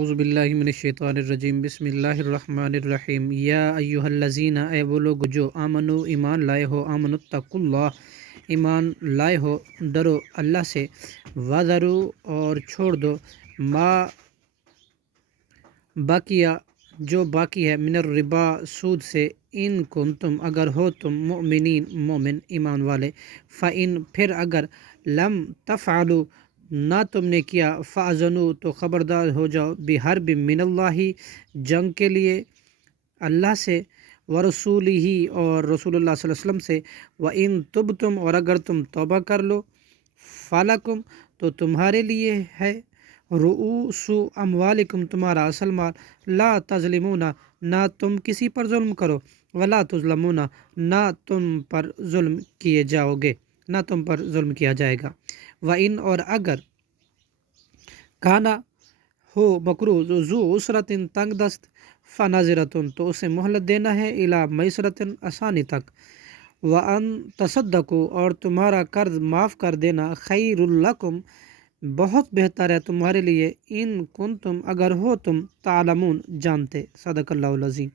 اعوذ باللہ من الشیطان الرجیم، بسم اللہ الرحمن الرحیم۔ یا ایہا الذین، اے وہ لوگ جو آمنو ایمان لائے ہو، آمنوا اتقوا اللہ، ایمان لائے ہو، ڈرو اللہ سے، وذرو اور چھوڑ دو، ما باقیہ جو باقی ہے، من الربا سود سے، ان کنتم اگر ہو تم مؤمنین مومن ایمان والے، فإن پھر اگر لم تفعلوا نہ تم نے کیا، فأذنوا تو خبردار ہو جاؤ، بحرب من اللہ جنگ کے لیے اللہ سے، ورسولہ اور رسول اللہ صلی اللہ علیہ وسلم سے، وإن تبتم اور اگر تم توبہ کر لو، فلکم تو تمہارے لیے ہے، رؤوس اموالکم تمہارا اصل مال، لا تظلمون نہ تم کسی پر ظلم کرو، ولا تظلمون نہ تم پر ظلم کیے جاؤ گے، نہ تم پر ظلم کیا جائے گا۔ وَإِنْ اور اگر کانا ہو مکروہ ذو عسرت تنگ دست، فنظرۃ تو اسے مہلت دینا ہے، الی میسرۃ آسانی تک، وَأَن تصدقوا اور تمہارا قرض معاف کر دینا، خیر لکم بہت بہتر ہے تمہارے لیے، ان کنتم اگر ہو تم تعلمون جانتے۔ صدق اللہ العظیم۔